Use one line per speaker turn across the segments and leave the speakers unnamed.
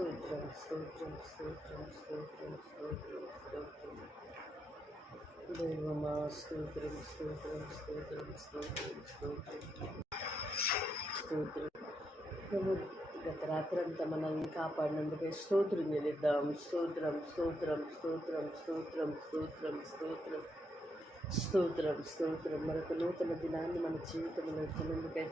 స్తోత్రం స్తోత్రం స్తోత్రం స్తోత్రం స్తోత్రం స్తోత్రం దేవమా స్తోత్రం స్తోత్రం స్తోత్రం స్తోత్రం స్తోత్రం స్తోత్రం ప్రభు గత రాత్రంతా మనల్ని కాపాడినందుకే స్తోత్రం చెల్లిద్దాం. స్తోత్రం స్తోత్రం స్తోత్రం స్తోత్రం స్తోత్రం స్తోత్రం స్తోత్రం స్తోత్రం. మరొక నూతన దినాన్ని మన జీవితంలో ఇచ్చినందుకే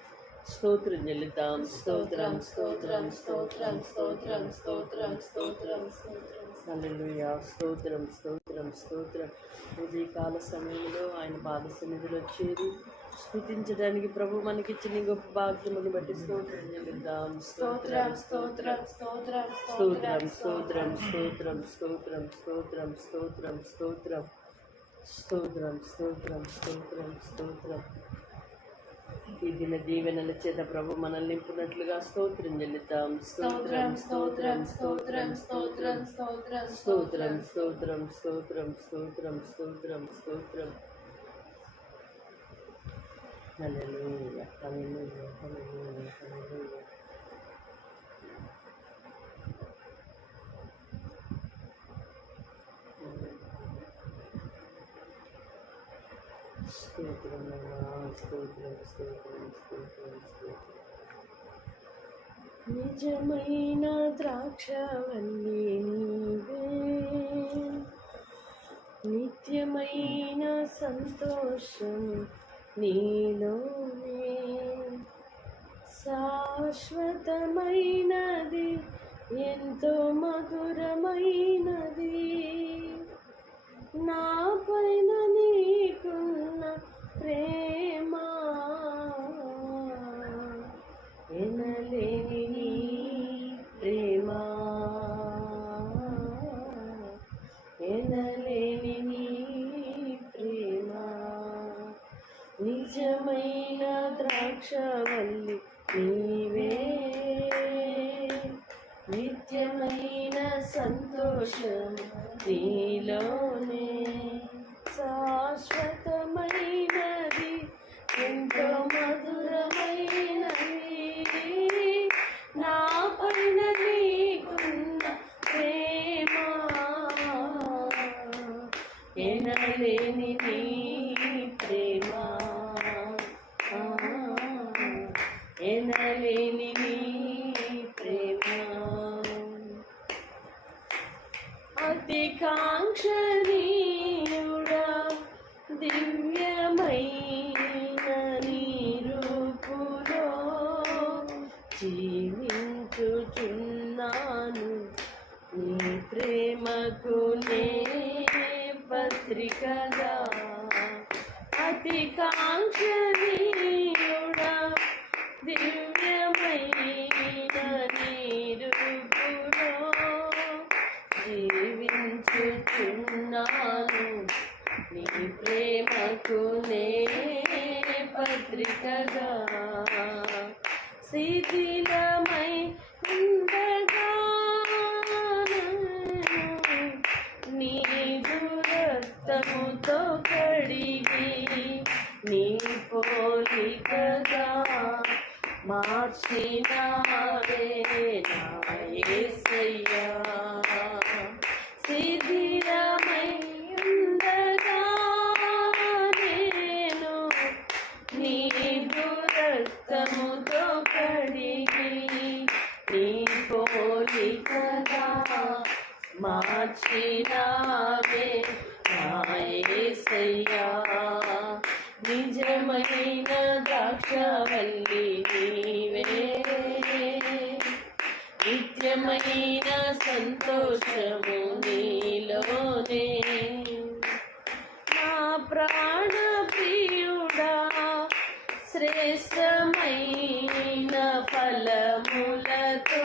స్తోత్రం చెల్లిద్దాం స్తోత్రం స్తోత్రం స్తోత్రం స్తోత్రం స్తోత్రం స్తోత్రం స్తోత్రం హల్లెలూయా స్తోత్రం స్తోత్రం స్తోత్రం ఉదయకాల సమయంలో ఆయన పాద సన్నిధిలో చేరి స్థుతించడానికి ప్రభు మనకిచ్చిన గొప్ప భాగ్యమును బట్టి స్తోత్రం చెల్లిద్దాం
స్తోత్రం స్తోత్రం స్తోత్రం
స్తోత్రం స్తోత్రం స్తోత్రం స్తోత్రం స్తోత్రం స్తోత్రం స్తోత్రం స్తోత్రం స్తోత్రం స్తోత్రం స్తోత్రం ఈ దిన దీవెనల చేత ప్రభు మనల్ని నింపునట్లుగా స్తోత్రం చెల్లిద్దాం
స్తోత్రం స్తోత్రం స్తోత్రం స్తోత్రం స్తోత్రం
స్తోత్రం స్తోత్రం స్తోత్రం స్తోత్రం స్తోత్రం స్తోత్రం హల్లెలూయా హల్లెలూయా హల్లెలూయా హల్లెలూయా స్తోత్రం స్తోత్రం స్తోత్రం స్తోత్రం స్తోత్రం నిజమైన ద్రాక్షవల్లి నీవే. నిత్యమైన సంతోషం నీలోనే. శాశ్వతమైనది ఎంతో మధురమైనది. నా పైన నీకు ప్రేమా. ఎనలేని నీ ప్రేమ. ఎనలేని నీ ప్రేమ. నిజమైన ద్రాక్షవల్లి నీవే. నిత్యమైన సంతోషం పత్రికగా అతి కాంక్షణీయుడా దివ్య నీ రూపులో జీవించుచున్నాను నీ ప్రేమకు నే పత్రికగా శిథిలమై ఉండగా నీ దురత్తముతో కడిగి నీ పోలికగా మార్చినావే నా యేసయ్యా శిథిలమై ఉండగా నేను నీ రక్తముతో కడిగి నీ పోలికగా మార్చినావే నా నిజమైన ద్రాక్షవల్లి నీవే నిత్యమైన సంతోషము నీలోనే నా ప్రాణ ప్రియుడా శ్రేష్టమైన ఫలములతో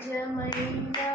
నిజమైన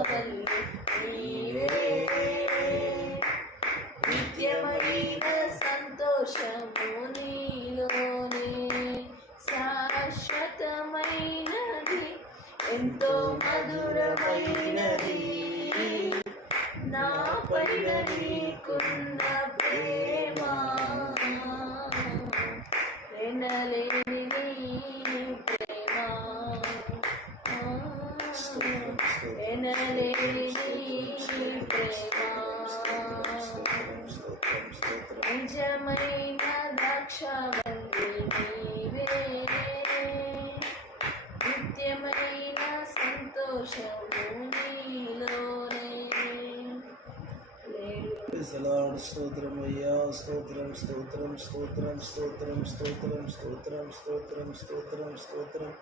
Okay.
పిసలాడు స్తోత్రం అయ్యా స్తోత్రం స్తోత్రం స్తోత్రం స్తోత్రం స్తోత్రం స్తోత్రం స్తోత్రం స్తోత్రం స్తోత్రం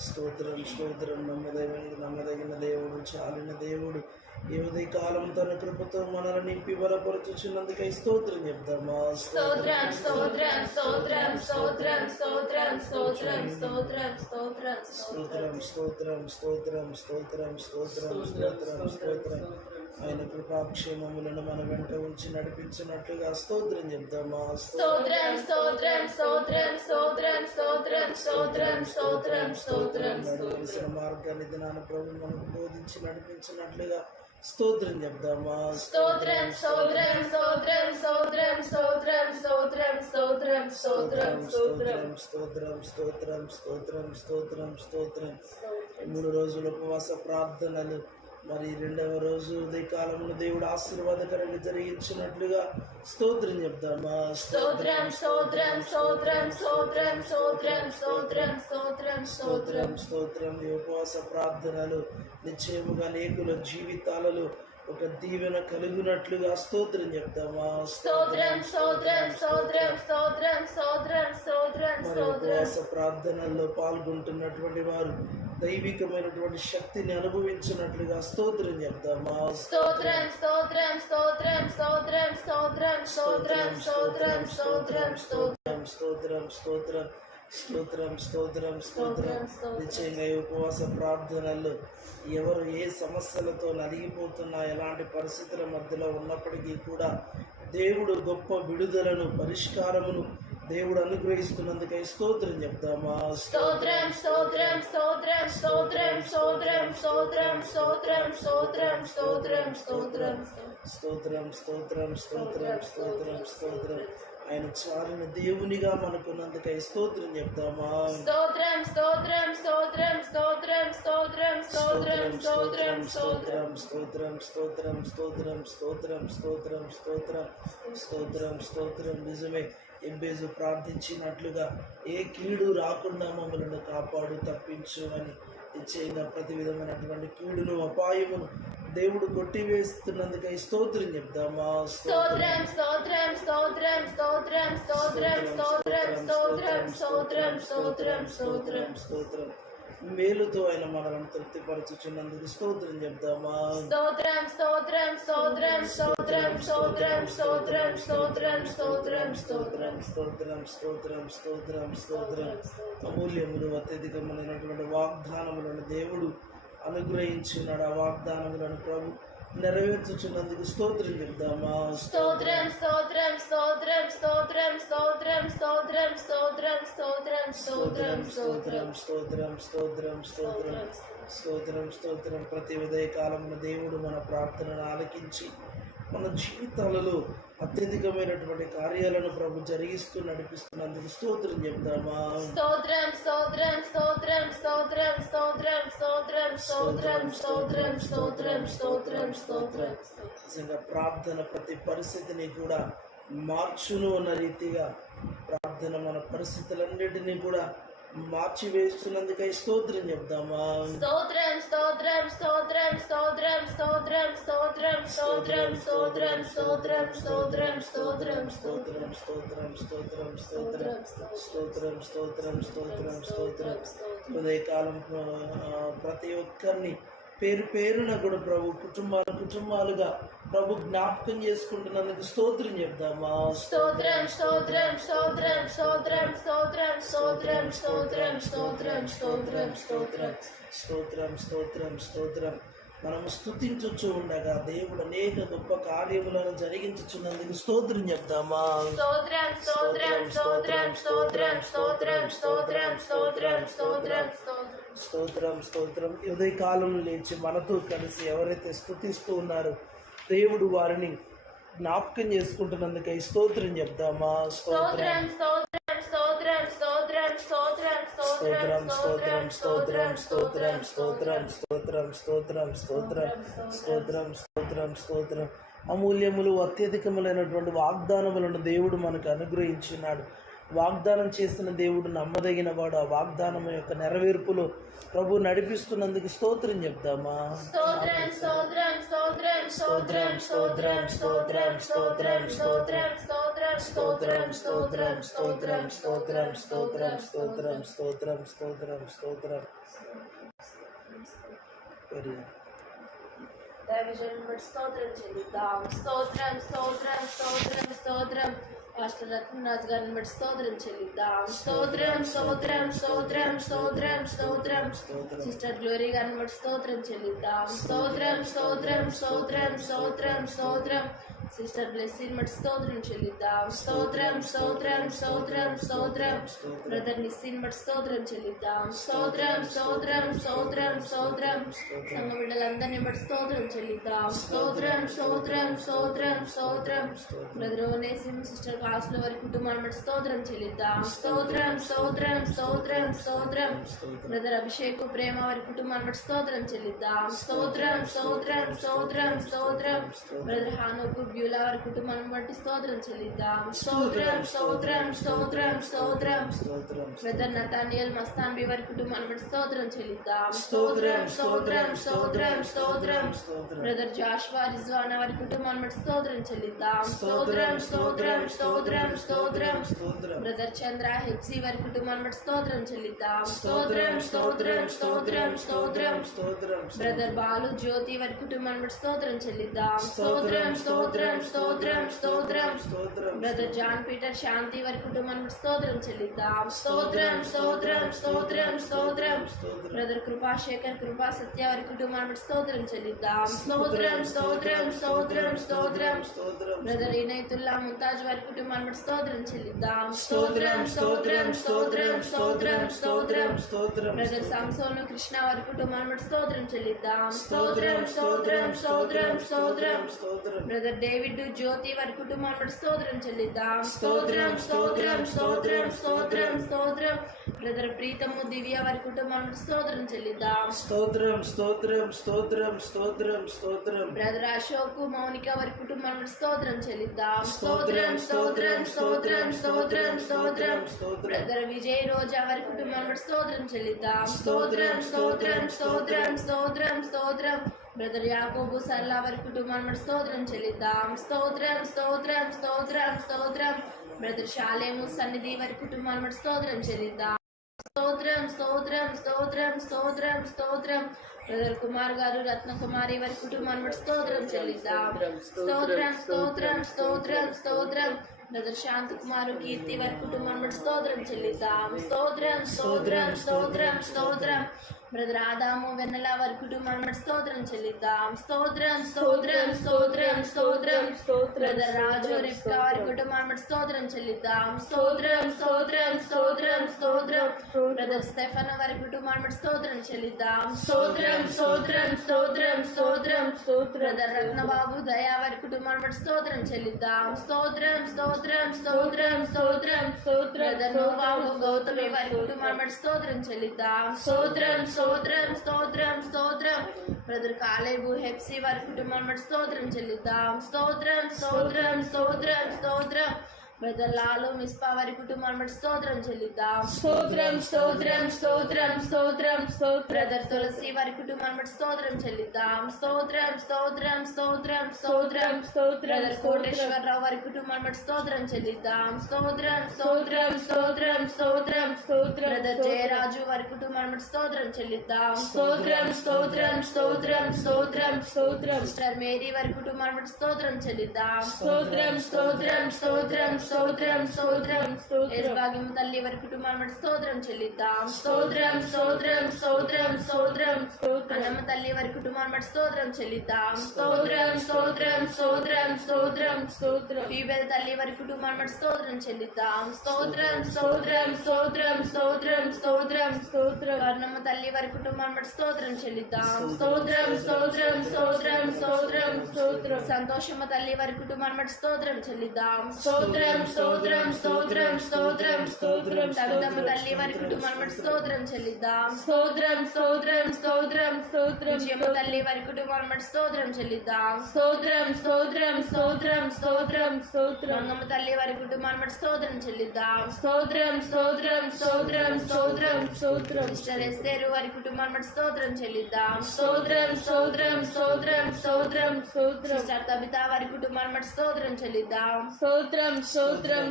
స్తోత్రం స్తోత్రం నమ్మదగిన నమ్మదగిన దేవుడు చాలిన దేవుడు ఏ ఉదయ కాలం తన కృపతో మనల్ని నింపి బలపరచుచున్నందుకై స్తోత్రం చెప్దామా
స్తోత్రం స్తోత్రం స్తోత్రం స్తోత్రం స్తోత్రం స్తోత్రం స్తోత్రం స్తోత్రం
స్తోత్రం స్తోత్రం స్తోత్రం స్తోత్రం స్తోత్రం స్తోత్రం స్తోత్రం ఆయన కృపాక్షేమములను మన వెంట ఉంచి నడిపించినట్లుగా స్తోత్రం చెప్దామా
స్తోత్రం స్తోత్రం స్తోత్రం స్తోత్రం స్తోత్రం స్తోత్రం స్తోత్రం స్తోత్రం
నడిపించిన మార్గాన్ని దినాన ప్రభు మనకు బోధించి నడిపించినట్లుగా స్తోత్రం చెప్దామా
స్తోత్రం స్తోత్రం స్తోత్రం స్తోత్రం స్తోత్రం స్తోత్రం స్తోత్రం స్తోత్రం స్తోత్రం
స్తోత్రం స్తోత్రం స్తోత్రం స్తోత్రం స్తోత్రం మూడు రోజుల ఉపవాస ప్రార్థనలు మరి రెండవ రోజు ఉదయకాలంలో దేవుడు ఆశీర్వాదకరంగా జరిగించినట్లుగా స్తోత్రం చెప్దామా
స్తోత్రం స్తోత్రం స్తోత్రం స్తోత్రం స్తోత్రం స్తోత్రం స్తోత్రం. స్తోత్రం
స్తోత్రం ఉపవాస ప్రార్థనలు నిశ్చయముగా అనేకుల జీవితాలలో ఒక దీవెన కలుగునట్లుగా స్తోత్రం చెప్దామా
స్తోత్రం స్తోత్రం స్తోత్రం స్తోత్రం స్తోత్రం స్తోత్రం స్తోత్రం
ప్రార్థనల్లో పాల్గొంటున్నటువంటి వారు దైవికమైనటువంటి శక్తిని అనుభవించినట్లుగా స్తోత్రం చెప్దామా
స్తోత్రం స్తోత్రం స్తోత్రం స్తోత్రం స్తోత్రం స్తోత్రం స్తోత్రం స్తోత్రం స్తోత్రం
స్తోత్రం స్తోత్రం స్తోత్రం స్తోత్రం స్తోత్రం. నిశ్చయంగా ఈ ఉపవాస ప్రార్థనలు ఎవరు ఏ సమస్యలతో నలిగిపోతున్నా ఎలాంటి పరిస్థితుల మధ్యలో ఉన్నప్పటికీ కూడా దేవుడు గొప్ప విడుదలను పరిష్కారమును దేవుడు అనుగ్రహిస్తున్నందుకై స్తోత్రం చెప్దామా
స్తోత్రం స్తోత్రం స్తోత్రం స్తోత్రం స్తోత్రం స్తోత్రం స్తోత్రం స్తోత్రం స్తోత్రం స్తోత్రం
స్తోత్రం స్తోత్రం స్తోత్రం స్తోత్రం స్తోత్రం ఆయన చాలిన దేవునిగా మనకున్నందుకై స్తోత్రం చెప్దామా
స్తోత్రం స్తోత్రం స్తోత్రం స్తోత్రం స్తోత్రం స్తోత్రం స్తోత్రం స్తోత్రం
స్తోత్రం స్తోత్రం స్తోత్రం స్తోత్రం స్తోత్రం స్తోత్రం స్తోత్రం స్తోత్రం నిజమే ఎంబేజు ప్రార్థించినట్లుగా ఏ కీడు రాకుండా మమ్మల్ని కాపాడు తప్పించు అని నిశ్చయంగా ప్రతి విధమైనటువంటి కీడును అపాయమును దేవుడు కొట్టివేస్తున్నందుకై స్తోత్రం చెప్దామా
స్తోత్రం స్తోత్రం స్తోత్రం స్తోత్రం స్తోత్రం స్తోత్రం స్తోత్రం స్తోత్రం స్తోత్రం స్తోత్రం
స్తోత్రం మేలుతో ఆయన మనల్ని తృప్తిపరచుచున్నందుకు స్తోత్రం చెప్దామా
స్తోత్రం స్తోత్రం స్తోత్రం స్తోత్రం స్తోత్రం స్తోత్రం స్తోత్రం స్తోత్రం స్తోత్రం
స్తోత్రం స్తోత్రం స్తోత్రం స్తోత్రం అమూల్యములు అత్యధికమైనటువంటి వాగ్దానములను దేవుడు అనుగ్రహించున్నాడు ఆ వాగ్దానములను ప్రభు నెరవేర్చుచున్నందుకు స్తోత్రం చెప్దామా
స్తోత్రం స్తోత్రం స్తోత్రం స్తోత్రం స్తోత్రం స్తోత్రం స్తోత్రం స్తోత్రం స్తోత్రం
స్తోత్రం స్తోత్రం స్తోత్రం స్తోత్రం స్తోత్రం స్తోత్రం ప్రతి ఉదయ కాలంలో దేవుడు మన ప్రార్థనను ఆలకించి మన జీవితాలలో అత్యధికమైనటువంటి కార్యాలను ప్రభు జరిగిస్తూ నడిపిస్తున్నందుకు స్తోత్రం చెప్దామా
స్తోత్రం స్తోత్రం స్తోత్రం స్తోత్రం స్తోత్రం స్తోత్రం స్తోత్రం స్తోత్రం స్తోత్రం స్తోత్రం స్తోత్రం
నిజంగా ప్రార్థన ప్రతి పరిస్థితిని కూడా మార్చును అన్న రీతిగా ప్రార్థన మన పరిస్థితులన్నిటినీ కూడా మార్చి వేస్తున్నందుకై స్తోత్రం చెప్దామా
స్తోత్రం స్తోత్రం స్తోత్రం స్తోత్రం స్తోత్రం స్తోత్రం స్తోత్రం స్తోత్రం స్తోత్రం స్తోత్రం స్తోత్రం స్తోత్రం
స్తోత్రం స్తోత్రం స్తోత్రం స్తోత్రం స్తోత్రం స్తోత్రం స్తోత్రం ఉదయకాలం ప్రతి ఒక్కరిని పేరు పేరున కూడా ప్రభు కుటుంబాలు కుటుంబాలుగా ప్రభు జ్ఞాపకం చేసుకుంటున్నందుకు స్తోత్రం చెప్దామా
స్తోత్రం స్తోత్రం స్తోత్రం స్తోత్రం స్తోత్రం స్తోత్రం స్తోత్రం స్తోత్రం స్తోత్రం స్తోత్రం
స్తోత్రం స్తోత్రం స్తోత్రం మనము స్థుతించుచు ఉండగా దేవుడు అనేక గొప్ప కార్యములను జరిగించుచున్నందుకు స్తోత్రం చెప్దామా
స్తోత్రం స్తోత్రం స్తోత్రం స్తోత్రం స్తోత్రం స్తోత్రం స్తోత్రం స్తోత్రం స్తోత్రం
స్తోత్రం స్తోత్రం ఈ ఉదయకాలంలో లేచి మనతో కలిసి ఎవరైతే స్థుతిస్తూ ఉన్నారో దేవుడు వారిని జ్ఞాపకం చేసుకుంటున్నందుకై స్తోత్రం చెప్దామా స్తోత్రం
స్తోత్రం స్తోత్రం స్తోత్రం స్తోత్రం స్తోత్రం స్తోత్రం
స్తోత్రం స్తోత్రం స్తోత్రం స్తోత్రం స్తోత్రం స్తోత్రం స్తోత్రం స్తోత్రం స్తోత్రం స్తోత్రం అమూల్యములు అత్యధికములైనటువంటి వాగ్దానములను దేవుడు మనకు అనుగ్రహించున్నాడు వాగ్దానం చేసిన దేవుడు నమ్మదగిన వాడు ఆ వాగ్దానం యొక్క నెరవేర్పులో ప్రభు నడిపిస్తున్నందుకు స్తోత్రం చెప్దామా
స్తోత్రం స్తోత్రం స్తోత్రం స్తోత్రం స్తోత్రం స్తోత్రం స్తోత్రం స్తోత్రం స్తోత్రం స్తోత్రం
స్తోత్రం స్తోత్రం స్తోత్రం స్తోత్రం స్తోత్రం స్తోత్రం స్తోత్రం స్తోత్రం Very good.
దైవజనం బట్టి స్తోత్రం చెల్లిద్దాం స్తోత్రం స్తోత్రం స్తోత్రం స్తోత్రం పాస్టర్ రత్నరాజు గారిని బట్టి స్తోత్రం చెల్లిద్దాం స్తోత్రం స్తోత్రం స్తోత్రం స్తోత్రం స్తోత్రం సిస్టర్ గ్లోరీ గారిని బట్టి స్తోత్రం చెల్లిద్దాం స్తోత్రం స్తోత్రం స్తోత్రం స్తోత్రం స్తోత్రం సిస్టర్ బ్లెస్సింగ్ మట్ స్తోత్రం చెల్లిద్దాం స్తోత్రం స్తోత్రం స్తోత్రం స్తోత్రం బ్రదర్ నిస్సిన్ మట్ స్తోత్రం చెల్లిద్దాం స్తోత్రం స్తోత్రం స్తోత్రం స్తోత్రం సంఘ బిడ్డలందరినీ బట్టి స్తోత్రం చెల్లిద్దాం స్తోత్రం స్తోత్రం స్తోత్రం స్తోత్రం బ్రదర్ ఓనేసిం సిస్టర్ కాసుల వారి కుటుంబాన్ని బట్టి స్తోత్రం చెల్లిద్దాం స్తోత్రం స్తోత్రం స్తోత్రం స్తోత్రం బ్రదర్ అభిషేక్ ప్రేమ వారి కుటుంబాన్ని బట్టి స్తోత్రం చెల్లిద్దాం స్తోత్రం స్తోత్రం స్తోత్రం స్తోత్రం బ్రదర్ హానోకు బ్యూలా వారి కుటుంబాన్ని బట్టి స్తోత్రం చెల్లిద్దాం స్తోత్రం స్తోత్రం స్తోత్రం స్తోత్రం బ్రదర్ నతానియల్ మస్తాన్ బి వారి కుటుంబాన్ని బట్టి స్తోత్రం చెల్లిద్దాం స్తోత్రం స్తోత్రం స్తోత్రం స్తోత్రం బ్రదర్ జాష్వా రిజ్వానా వారి కుటుంబాన్ని బట్టి స్తోత్రం చెల్లిద్దాం స్తోత్రం స్తోత్రం స్తోత్రం స్తోత్రం బ్రదర్ చంద్ర హెప్సీ వారి కుటుంబాన్ని బట్టి స్తోత్రం చెల్లిద్దాం స్తోత్రం స్తోత్రం స్తోత్రం స్తోత్రం బ్రదర్ బాలు జ్యోతి వారి కుటుంబాన్ని బట్టి స్తోత్రం చెల్లిద్దాం స్తోత్రం స్తోత్రం స్తోత్రం స్తోత్రం
స్తోత్రం
బ్రదర్ జాన్ పీటర్ శాంతి వారి బట్టి స్తోత్రం చెల్లిద్దాం స్తోత్రం స్తోత్రం స్తోత్రం స్తోత్రం
స్తోత్రం
బ్రదర్ కృపాశేఖర్ కృపా సత్య వారి బట్టి స్తోత్రం చెల్లిద్దాం స్తోత్రం స్తోత్రం స్తోత్రం స్తోత్రం
స్తోత్రం
బ్రదర్ ఇనైతుల్లా ముంతాజ్ వారి బట్టి స్తోత్రం చెల్లిద్దాం స్తోత్రం స్తోత్రం స్తోత్రం స్తోత్రం స్తోత్రం
స్తోత్రం
బ్రదర్ సంసోను కృష్ణ వారి బట్టి స్తోత్రం చెల్లిద్దాం స్తోత్రం స్తోత్రం స్తోత్రం స్తోత్రం
స్తోత్రం
బ్రదర్ డే డేవిడ్ జ్యోతి వారి కుటుంబాన్ని స్తోత్రం చెల్లిద్దాం స్తోత్రం స్తోత్రం స్తోత్రం స్తోత్రం స్తోత్రం బ్రదర్ ప్రీతము దివ్య వారి కుటుంబాన్ని స్తోత్రం చెల్లిద్దాం
స్తోత్రం స్తోత్రం స్తోత్రం స్తోత్రం స్తోత్రం
బ్రదర్ అశోక్ మౌనిక వారి కుటుంబాన్ని స్తోత్రం చెల్లిద్దాం స్తోత్రం స్తోత్రం స్తోత్రం స్తోత్రం స్తోత్రం బ్రదర్ విజయ్ రోజా వారి కుటుంబాన్ని స్తోత్రం చెల్లిద్దాం స్తోత్రం స్తోత్రం స్తోత్రం స్తోత్రం స్తోత్రం బ్రదర్ యాకోబు సల్లా వారి కుటుంబాన్ని స్తోత్రం చెల్లిద్దాం స్తోత్రం స్తోత్రం స్తోత్రం స్తోత్రం బ్రదర్ శాలేము సన్నిధి వారి కుటుంబాన్ని బట్టి స్తోత్రం చెల్లిద్దాం స్తోత్రం స్తోత్రం స్తోత్రం స్తోత్రం స్తోత్రం బ్రదర్ కుమార్ గారు రత్న కుమారి వారి కుటుంబాన్ని బట్టి స్తోత్రం చెల్లిద్దాం స్తోత్రం స్తోత్రం స్తోత్రం స్తోత్రం బ్రదర్ శాంత్ కుమార్ కీర్తి వారి కుటుంబాన్ని బట్టి స్తోత్రం చెల్లిద్దాం స్తోత్రం స్తోత్రం స్తోత్రం స్తోత్రం బ్రదర్ ఆదాము వెన్నెల వారి బట్టి స్తోత్రం చెల్లిద్దాం స్తోత్రం స్తోత్రం స్తోత్రం స్తోత్రం బ్రదర్ రాజు రిప్కా వారి బట్టి స్తోత్రం చెల్లిద్దాం స్తోత్రం స్తోత్రం స్తోత్రం స్తోత్రం బ్రదర్ స్టెఫన్ వారి బట్టి స్తోత్రం చెల్లిద్దాం స్తోత్రం స్తోత్రం స్తోత్రం స్తోత్రం బ్రదర్ రత్నబాబు దయా వారి బట్టి స్తోత్రం చెల్లిద్దాం స్తోత్రం స్తోత్రం స్తోత్రం స్తోత్రం బ్రదర్ నోబాబు గౌతమి వారి బట్టి స్తోత్రం చెల్లిద్దాం స్తోత్రం స్తోత్రం స్తోత్రం స్తోత్రం స్తోత్రం. బ్రదర్ కాలేబు హెప్సీ వారి కుటుంబం స్తోత్రం చెల్లిద్దాం. స్తోత్రం స్తోత్రం స్తోత్రం స్తోత్రం. బ్రదర్ లాలు మిస్పా వారి కుటుంబాన్ని బట్టి స్తోత్రం చెల్లిద్దాం స్తోత్రం స్తోత్రం స్తోత్రం స్తోత్రం స్తోత్రం బ్రదర్ తులసి వారి కుటుంబాన్ని బట్టి స్తోత్రం చెల్లిద్దాం స్తోత్రం స్తోత్రం స్తోత్రం స్తోత్రం బ్రదర్ కోటేశ్వరరావు వారి కుటుంబాన్ని బట్టి స్తోత్రం చెల్లిద్దాం స్తోత్రం స్తోత్రం స్తోత్రం స్తోత్రం స్తోత్రం బ్రదర్ జయరాజు వారి కుటుంబాన్ని బట్టి స్తోత్రం చెల్లిద్దాం స్తోత్రం స్తోత్రం స్తోత్రం స్తోత్రం స్తోత్రం సిస్టర్ మేరీ వారి కుటుంబాన్ని బట్టి స్తోత్రం చెల్లిద్దాం స్తోత్రం స్తోత్రం స్తోత్రం స్తోత్రం స్తోత్రం భాగ్యం తల్లి వారి కుటుంబాన్ని బట్టి స్తోత్రం చెల్లిద్దాం స్తోత్రం స్తోత్రం స్తోత్రం స్తోత్రం అన్నమ్మ తల్లి వారి కుటుంబాన్ని బట్టి స్తోత్రం చెల్లిద్దాం స్తోత్రం స్తోత్రం స్తోత్రం స్తోత్రం స్తోత్రం ఫీబెల్ తల్లి వారి కుటుంబాన్ని బట్టి స్తోత్రం చెల్లిద్దాం స్తోత్రం స్తోత్రం స్తోత్రం స్తోత్రం స్తోత్రం స్తోత్రం వర్ణమ్మ తల్లి వారి కుటుంబాన్ని బట్టి స్తోత్రం చెల్లిద్దాం స్తోత్రం స్తోత్రం స్తోత్రం స్తోత్రం స్తోత్రం సంతోషమ్మ తల్లి వారి కుటుంబాన్ని బట్టి స్తోత్రం చెల్లిద్దాం స్తోత్రం స్తోత్రం స్తోత్రం స్తోత్రం స్తోత్రం సవితమ్మ తల్లి వారి బట్టి స్తోత్రం చెల్లిద్దాం స్తోత్రం స్తోత్రం స్తోత్రం స్తోత్రం విజయమ్మ తల్లి వారి కుటుంబాన్ని బట్టి స్తోత్రం చెల్లిద్దాం స్తోత్రం స్తోత్రం స్తోత్రం స్తోత్రం స్తోత్రం రంగమ్మ తల్లి వారి కుటుంబాన్ని బట్టి స్తోత్రం చెల్లిద్దాం స్తోత్రం స్తోత్రం స్తోత్రం స్తోత్రం స్తోత్రం సిస్టర్ ఎస్తేరు వారి కుటుంబాన్ని బట్టి స్తోత్రం చెల్లిద్దాం స్తోత్రం స్తోత్రం స్తోత్రం స్తోత్రం స్తోత్రం సిస్టర్ తబిత వారి బట్టి స్తోత్రం చెల్లిద్దాం స్తోత్రం స్తోత్రం స్తోత్రం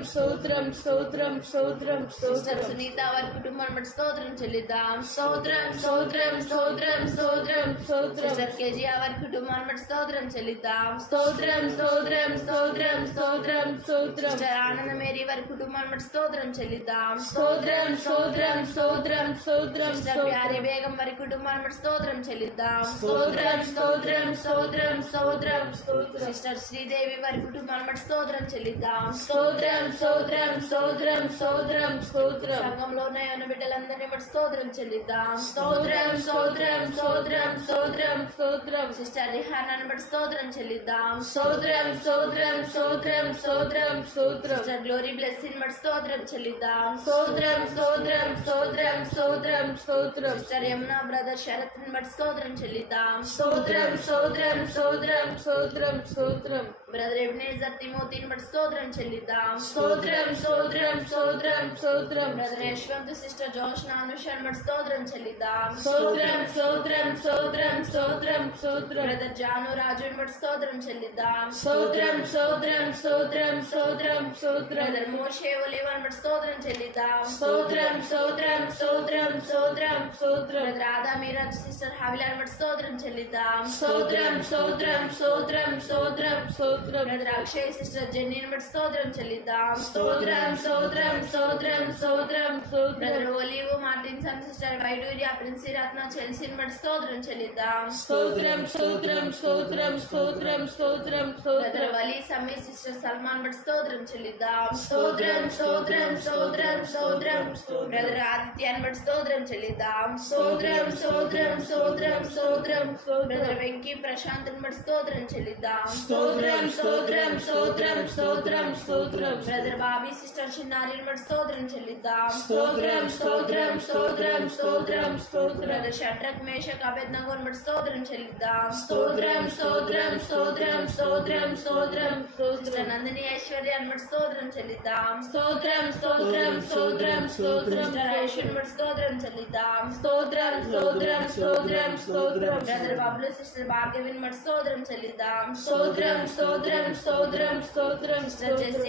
స్తోత్రం స్తోత్రం సిస్టర్ సునీత వారి బట్టి స్తోత్రం చెల్లిద్దాం స్తోత్రం స్తోత్రం స్తోత్రం స్తోత్రం స్తోత్రం కేజీఆర్ వారి బట్టి స్తోత్రం చెల్లిద్దాం స్తోత్రం స్తోత్రం స్తోత్రం స్తోత్రం స్తోత్రం ఆనంద మేరీ వారి బట్టి స్తోత్రం చెల్లిద్దాం స్తోత్రం స్తోత్రం స్తోత్రం స్తోత్రం ప్యారి బేగం వారి బట్టి స్తోత్రం చెల్లిద్దాం స్తోత్రం స్తోత్రం స్తోత్రం స్తోత్రం స్తోత్రం సిస్టర్ శ్రీదేవి వారి బట్టి స్తోత్రం చెల్లిద్దాం స్తోత్రం స్తోత్రం స్తోత్రం స్తోత్రం స్తోత్రం సంఘంలో ఉన్న యోన బిడ్డలందరినీ బట్టి స్తోత్రం చెల్లిద్దాం స్తోత్రం స్తోత్రం స్తోత్రం స్తోత్రం స్తోత్రం సిస్టర్ రిహానాన్ని బట్టి స్తోత్రం చెల్లిద్దాం స్తోత్రం స్తోత్రం స్తోత్రం స్తోత్రం స్తోత్రం సిస్టర్ గ్లోరీ బ్లెస్సింగ్ బట్టి స్తోత్రం చెల్లిద్దాం స్తోత్రం స్తోత్రం స్తోత్రం స్తోత్రం స్తోత్రం సిస్టర్ యమునా బ్రదర్ శరత్ బట్టి స్తోత్రం చెల్లిద్దాం స్తోత్రం స్తోత్రం స్తోత్రం స్తోత్రం స్తోత్రం బ్రదర్ ఎబ్నేజర్ తిమోతిని బట్టి స్తోత్రం చెల్లిద్దాం స్తోత్రం స్తోత్రం స్తోత్రం స్తోత్రం బ్రదర్ యశ్వంత్ సిస్టర్ జోష్ నానుషన్ బట్టి స్తోత్రం చెల్లిద్దాం స్తోత్రం స్తోత్రం స్తోత్రం స్తోత్రం స్తోత్రం బ్రదర్ జాను రాజుని బట్టి స్తోత్రం చెల్లిద్దాం స్తోత్రం స్తోత్రం స్తోత్రం స్తోత్రం స్తోత్రం బ్రదర్ మోషే ఒలివన్ బట్టి స్తోత్రం చెల్లిద్దాం స్తోత్రం స్తోత్రం స్తోత్రం స్తోత్రం స్తోత్రం బ్రదర్ ఆదా మీరాజ్ సిస్టర్ హావిలాన్ బట్టి స్తోత్రం చెల్లిద్దాం స్తోత్రం స్తోత్రం స్తోత్రం అక్షయ్ సిస్టర్ జెన్నీని బట్టి స్తోత్రం చెల్లిద్దాం స్తోత్రం స్తోత్రం స్తోత్రం స్తోత్రం brother Olive Martin son sister Vaiduriya Princy Ratna చెల్సిని బట్టి స్తోత్రం చెల్లిద్దాం
స్తోత్రం స్తోత్రం స్తోత్రం స్తోత్రం స్తోత్రం స్తోత్రం
వలీ సమీ సిస్టర్ సల్మాన్ బట్టి స్తోత్రం చెల్లిద్దాం స్తోత్రం స్తోత్రం స్తోత్రం స్తోత్రం బ్రదర్ ఆదిత్యాన్ని బట్టి స్తోత్రం చెల్లిద్దాం స్తోత్రం స్తోత్రం స్తోత్రం స్తోత్రం బ్రదర్ వెంకీ ప్రశాంత్ని బట్టి స్తోత్రం చెల్లిద్దాం
స్తోత్రం స్తోత్రం స్తోత్రం స్తోత్రం స్తోత్రం
బ్రదర్ బాబీ సిస్టర్ చిన్నారిని బట్టి స్తోత్రం చెల్లిద్దాం
స్తోత్రం స్తోత్రం స్తోత్రం స్తోత్రం స్తోత్రం
బ్రదర్ షట్రక్ మేషక్ అభెజ్ఞగోని బట్టి స్తోత్రం చెల్లిద్దాం
స్తోత్రం స్తోత్రం స్తోత్రం స్తోత్రం స్తోత్రం స్తోత్రం
నందిని ఐశ్వర్యాన్ని బట్టి స్తోత్రం చెల్లిద్దాం
స్తోత్రం స్తోత్రం స్తోత్రం స్తోత్రం
ఐశ్వర్యం బట్టి స్తోత్రం చెల్లిద్దాం
స్తోత్రం స్తోత్రం స్తోత్రం స్తోత్రం
బ్రదర్ బబ్లు సిస్టర్ భార్గవిని బట్టి స్తోత్రం చెల్లిద్దాం
స్తోత్రం స్తోత్రం స్తోత్రం స్తోత్రం స్తోత్రం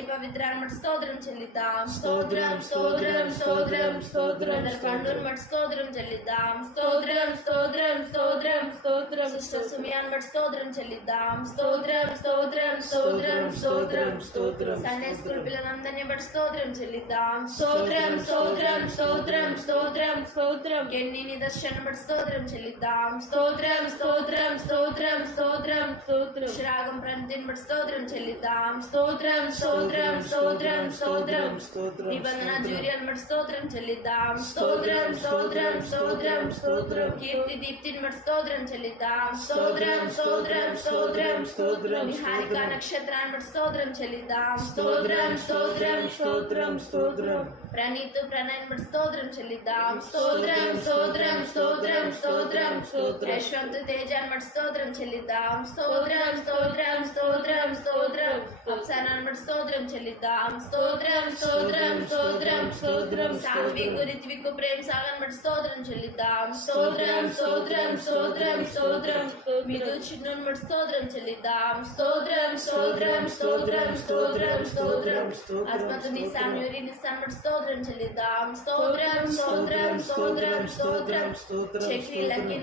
పవిత్రాన్ని బట్టి స్తోత్రం చెల్లిద్దాం
స్తోత్రం స్తోత్రం స్తోత్రం స్తోత్రం
పండుని బట్టి స్తోత్రం చెల్లిద్దాం
స్తోత్రం స్తోత్రం స్తోత్రం స్తోత్రం
సిస్టర్ సుమియాన్ బట్టి స్తోత్రం చెల్లిద్దాం
స్తోత్రం స్తోత్రం స్తోత్రం స్తోత్రం స్తోత్రం
సండే స్కూల్ పిల్లలందరినీ బట్టి స్తోత్రం చెల్లిద్దాం
స్తోత్రం స్తోత్రం స్తోత్రం స్తోత్రం స్తోత్రం
కెన్ని నిదర్శనం బట్టి స్తోత్రం చెల్లిద్దాం
స్తోత్రం స్తోత్రం స్తోత్రం స్తోత్రం స్తోత్రం
శ్రాగం ప్రంతిని బట్టి స్తోత్రం చెల్లిద్దాం
స్తోత్రం స్తోత్రం స్తోత్రం స్తోత్రం
నిబంధన జూరియన్ బట్టి స్తోత్రం చెల్లిద్దాం
స్తోత్రం స్తోత్రం స్తోత్రం స్తోత్రం
కీర్తి దీప్తిని బట్టి స్తోత్రం చెల్లిద్దాం
స్తోత్రం స్తోత్రం స్తోత్రం స్తోత్రం
నిహారిక నక్షత్రాన్ని బట్టి స్తోత్రం చెల్లిద్దాం
స్తోత్రం స్తోత్రం స్తోత్రం స్తోత్రం
ప్రణీత్ ప్రణయన్ బట్టి స్తోత్రం చెల్లిద్దాం
స్తోత్రం స్తోత్రం స్తోత్రం స్తోత్రం స్తోత్రం
యశ్వంత్ తేజాన్ని బట్టి స్తోత్రం చెల్లిద్దాం
స్తోత్రం స్తోత్రం స్తోత్రం స్తోత్రం స్తోత్రం.
అప్సానాన్ని అనమాట స్తోత్రం చెల్లిద్దాం.
స్తోత్రం స్తోత్రం స్తోత్రం స్తోత్రం.
సాత్వికు రిత్వికు ప్రేమ సాగర్ బట్టి స్తోత్రం చెల్లిద్దాం.
స్తోత్రం స్తోత్రం స్తోత్రం స్తోత్రం.
మీరు చిన్న అనమాట స్తోత్రం చెల్లిద్దాం.
స్తోత్రం స్తోత్రం స్తోత్రం స్తోత్రం స్తోత్రం.
అస్మతు నిసాన్ యూరి నిసాన్ బట్టి స్తోత్రం చెల్లిద్దాం.
స్తోత్రం స్తోత్రం స్తోత్రం స్తోత్రం స్తోత్రం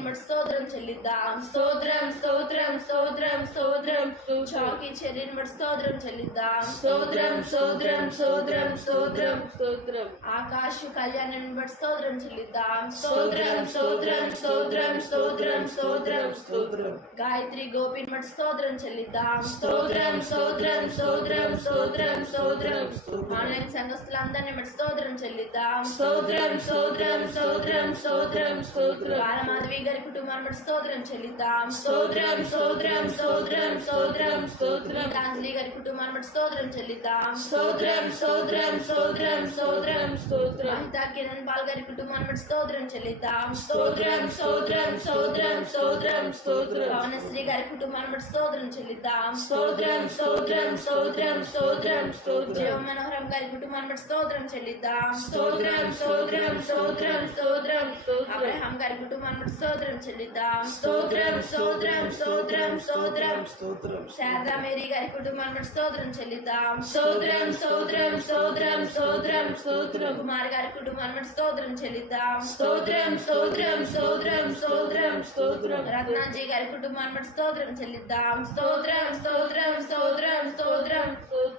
బట్టి స్తోత్రం చెల్లిద్దాం
స్తోత్రం స్తోత్రం స్తోత్రం స్తోత్రం
చౌకి చెర్రీని బట్టి స్తోత్రం చెల్లిద్దాం
స్తోత్రం స్తోత్రం స్తోత్రం స్తోత్రం స్తోత్రం
ఆకాశ్ కళ్యాణాన్ని బట్టి స్తోత్రం చెల్లిద్దాం
స్తోత్రం స్తోత్రం స్తోత్రం స్తోత్రం స్తోత్రం స్తోత్రం
గాయత్రి గోపిని బట్టి స్తోత్రం చెల్లిద్దాం
స్తోత్రం స్తోత్రం స్తోత్రం స్తోత్రం స్తోత్రం
ఆన్లైన్ సంఘస్థులందరినీ బట్టి స్తోత్రం చెల్లిద్దాం
స్తోత్రం స్తోత్రం స్తోత్రం స్తోత్రం స్తోత్రం
బాలమాధవి గారి కుటుంబాన్ని స్తోత్రం చెల్లిద్దాం
స్తోత్రం స్తోత్రం స్తోత్రం స్తోత్రం స్తోత్రం
గీతాంజలి గారి కుటుంబాన్ని స్తోత్రం చెల్లిద్దాం
స్తోత్రం స్తోత్రం స్తోత్రం స్తోత్రం స్తోత్రం
మహితా కిరణ్ పాల్ గారి కుటుంబాన్ని స్తోత్రం చెల్లిద్దాం
స్తోత్రం స్తోత్రం స్తోత్రం స్తోత్రం స్తోత్రం
పవనశ్రీ గారి కుటుంబాన్ని స్తోత్రం చెల్లిద్దాం
స్తోత్రం స్తోత్రం స్తోత్రం స్తోత్రం స్తోత్రం
జీవ మనోహరం గారి కుటుంబాన్ని స్తోత్రం చెల్లిద్దాం
స్తోత్రం స్తోత్రం స్తోత్రం స్తోత్రం స్తోత్రం
అబ్రహాం గారి కుటుంబాన్ని స్తోత్రం చెల్లిద్దాం
స్తోత్రం స్తోత్రం స్తోత్రం స్తోత్రం
స్తోత్రం
శారదా మేరీ గారి కుటుంబాన్ని స్తోత్రం చెల్లిద్దాం
స్తోత్రం స్తోత్రం స్తోత్రం స్తోత్రం స్తోత్రం
కుమార్ గారి కుటుంబాన్ని స్తోత్రం చెల్లిద్దాం
స్తోత్రం స్తోత్రం స్తోత్రం స్తోత్రం స్తోత్రం
రత్నాజీ గారి కుటుంబాన్ని స్తోత్రం చెల్లిద్దాం
స్తోత్రం స్తోత్రం స్తోత్రం స్తోత్రం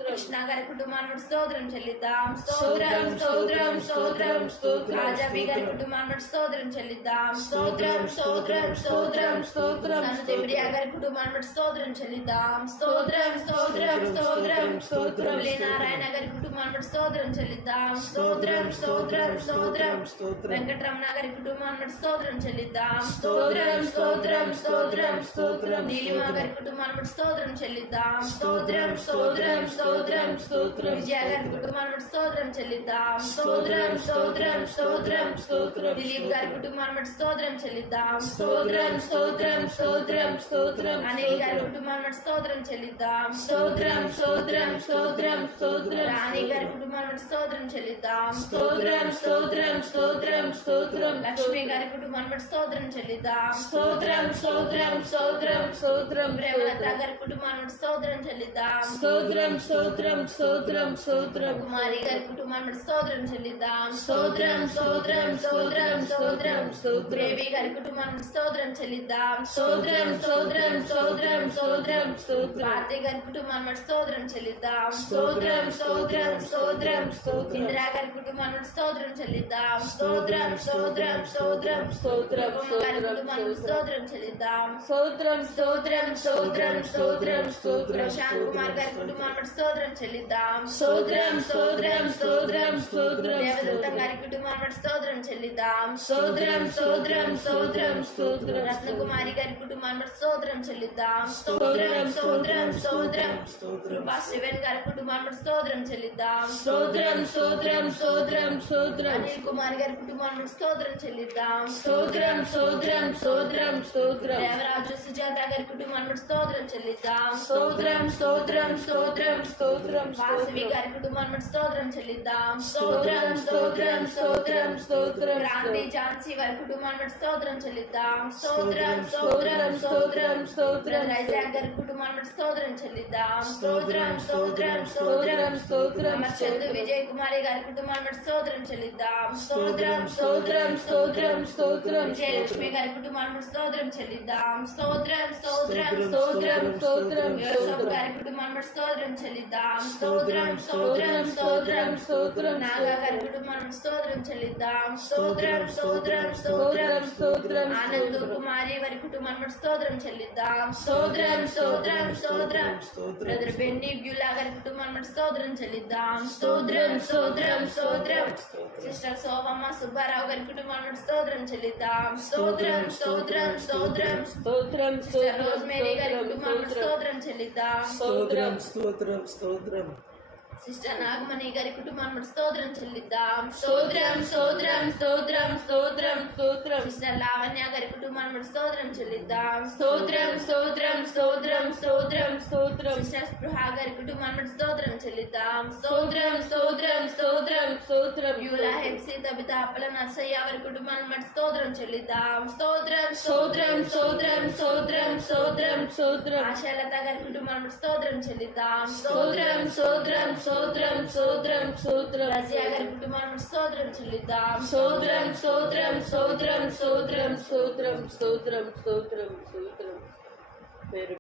కృష్ణ గారి కుటుంబాన్ని స్తోత్రం చెల్లిద్దాం
స్తోత్రం స్తోత్రం స్తోత్రం స్తోత్రం
రాజాబి గారి కుటుంబాన్ని స్తోత్రం చెల్లిద్దాం.
స్తోత్రం స్తోత్రం స్తోత్రం స్తోత్రం
తెమిరియా గారి కుటుంబాన్ని స్తోత్రం చెల్లిద్దాం.
స్తోత్రం స్తోత్రం స్తోత్రం స్తోత్రం
నారాయణ గారి బట్టి స్తోత్రం చెల్లిద్దాం
స్తోత్రం స్తోత్రం స్తోత్రం
వెంకటరమణ గారి కుటుంబాన్ని బట్టి స్తోత్రం చెల్లిద్దాం
స్తోత్రం స్తోత్రం స్తోత్రం స్తోత్రం
నీలిమా గారి కుటుంబాన్ని బట్టి స్తోత్రం చెల్లిద్దాం
స్తోత్రం స్తోత్రం స్తోత్రం స్తోత్రం
విజయ గారి కుటుంబాన్ని బట్టి స్తోత్రం చెల్లిద్దాం
స్తోత్రం స్తోత్రం స్తోత్రం స్తోత్రం
దిలీప్ గారి కుటుంబాన్ని బట్టి స్తోత్రం చెల్లిద్దాం
స్తోత్రం స్తోత్రం స్తోత్రం స్తోత్రం
అనిల్ గారి కుటుంబాన్ని బట్టి స్తోత్రం చెల్లిద్దాం
స్తోత్రం స్తోత్రం స్తోత్రం స్తోత్రం
రాణి గారి కుటుంబాన్ని స్తోత్రం చెల్లిద్దాం
స్తోత్రం స్తోత్రం స్తోత్రం స్తోత్రం
లక్ష్మి గారి కుటుంబాన్ని బట్టి స్తోత్రం చెల్లిద్దాం
స్తోత్రం స్తోత్రం స్తోత్రం స్తోత్రం
ప్రేమలత గారి కుటుంబాన్ని బట్టి స్తోత్రం చెల్లిద్దాం
స్తోత్రం స్తోత్రం స్తోత్రం స్తోత్రం
కుమారి గారి కుటుంబాన్ని బట్టి స్తోత్రం చెల్లిద్దాం
స్తోత్రం స్తోత్రం స్తోత్రం స్తోత్రం స్తోత్రం
దేవి గారి కుటుంబాన్ని స్తోత్రం చెల్లిద్దాం
స్తోత్రం స్తోత్రం స్తోత్రం స్తోత్రం స్తోత్రం
భారతి గారి కుటుంబాన్ని బట్టి స్తోత్రం చెల్లిద్దాం
స్తోత్రం స్తోత్రం స్తోత్రం స్తోత్రం
ఇందిరా గారి కుటుంబాన్ని బట్టి స్తోత్రం చెల్లిద్దాం
స్తోత్రం స్తోత్రం స్తోత్రం స్తోత్రం
కుటుంబానికి స్తోత్రం చెల్లిద్దాం
స్తోత్రం స్తోత్రం స్తోత్రం స్తోత్రం స్తోత్రం
ప్రశాంత్ కుమార్ గారి కుటుంబానికి స్తోత్రం చెల్లిద్దాం
స్తోత్రం స్తోత్రం స్తోత్రం స్తోత్రం
దేవదత్తం గారి కుటుంబానికి స్తోత్రం చెల్లిద్దాం
స్తోత్రం స్తోత్రం స్తోత్రం స్తోత్రం
రత్నకుమారి గారి కుటుంబానికి స్తోత్రం చెల్లిద్దాం
స్తోత్రం స్తోత్రం స్తోత్రం
స్తోత్రం
శివన్ గారి కుటుంబానికి స్తోత్రం చెల్లిద్దాం
స్తోత్రం స్తోత్రం స్తోత్రం స్తోత్రం
అనిల్ కుమార్ గారి కుటుంబానికి స్తోత్రం చెల్లిద్దాం
స్తోత్రం స్తోత్రం స్తోత్రం స్తోత్రం
దేవరాజు సుజాత గారి కుటుంబానికి స్తోత్రం చెల్లిద్దాం
స్తోత్రం స్తోత్రం స్తోత్రం స్తోత్రం
వాసవి గారి కుటుంబానికి స్తోత్రం చెల్లిద్దాం
స్తోత్రం స్తోత్రం స్తోత్రం స్తోత్రం
క్రాంతి ఝాన్సీ వారి కుటుంబానికి స్తోత్రం చెల్లిద్దాం స్తోత్రం
స్తోత్రం స్తోత్రం స్తోత్రం
రైజాక్ గారి కుటుంబానికి స్తోత్రం చెల్లిద్దాం
స్తోత్రం స్తోత్రం స్తోత్రం స్తోత్రం
చందు విజయ్ కుమారి గారి కుటుంబానికి స్తోత్రం చెల్లిద్దాం స్తోత్రం
స్తోత్రం స్తోత్రం స్తోత్రం
విజయలక్ష్మి గారి కుటుంబానికి స్తోత్రం చెల్లిద్దాం స్తోత్రం స్తోత్రం
స్తోత్రం స్తోత్రం
యోసఫ్ గారి కుటుంబానికి స్తోత్రం చెల్లిద్దాం స్తోత్రం స్తోత్రం
స్తోత్రం స్తోత్రం
నాగా గారి కుటుంబానికి స్తోత్రం చెల్లిద్దాం స్తోత్రం స్తోత్రం స్తోత్రం
స్తోత్రం
ఆనంద్ కుమారి వారి కుటుంబానికి స్తోత్రం చెల్లిద్దాం
స్తోత్రం స్తోత్రం స్తోత్రం
స్తోత్రం
బ్రదర్ బెన్నీ బ్యూలా గారి కుటుంబానికి స్తోత్రం చెల్లిద్దాం
స్తోత్రం స్తోత్రం స్తోత్రం.
సిస్టర్ శోభమ్మ సుబ్బారావు గారి కుటుంబానికి స్తోత్రం చెల్లిద్దాం. స్తోత్రం స్తోత్రం స్తోత్రం.
స్తోత్రం
సిస్టర్
స్తోత్రం
రోజ్మేరీ గారి కుటుంబానికి స్తోత్రం చెల్లిద్దాం.
స్తోత్రం స్తోత్రం స్తోత్రం.
సిస్టర్ నాగమణి గారి కుటుంబాన్ని స్తోత్రం చెల్లిద్దాం
స్తోత్రం స్తోత్రం స్తోత్రం స్తోత్రం స్తోత్రం
సిస్టర్ లావణ్య గారి కుటుంబాన్ని స్తోత్రం చెల్లిద్దాం
స్తోత్రం స్తోత్రం స్తోత్రం స్తోత్రం స్తోత్రం
సిస్టర్ స్పృహ గారి కుటుంబాన్ని స్తోత్రం చెల్లిద్దాం
స్తోత్రం స్తోత్రం స్తోత్రం స్తోత్రం
యూలా హెప్సీ తబిత అప్పల నర్సయ్య వారి కుటుంబానికి స్తోత్రం చెల్లిద్దాం స్తోత్రం
స్తోత్రం స్తోత్రం స్తోత్రం స్తోత్రం స్తోత్రం
ఆశాలత గారి కుటుంబాన్ని స్తోత్రం చెల్లిద్దాం
స్తోత్రం స్తోత్రం స్తోత్రం స్తోత్రం స్తోత్రం
రజియా గారి కుటుంబానికి స్తోత్రం చెల్లిద్దాం.
స్తోత్రం స్తోత్రం స్తోత్రం స్తోత్రం స్తోత్రం స్తోత్రం స్తోత్రం పేరు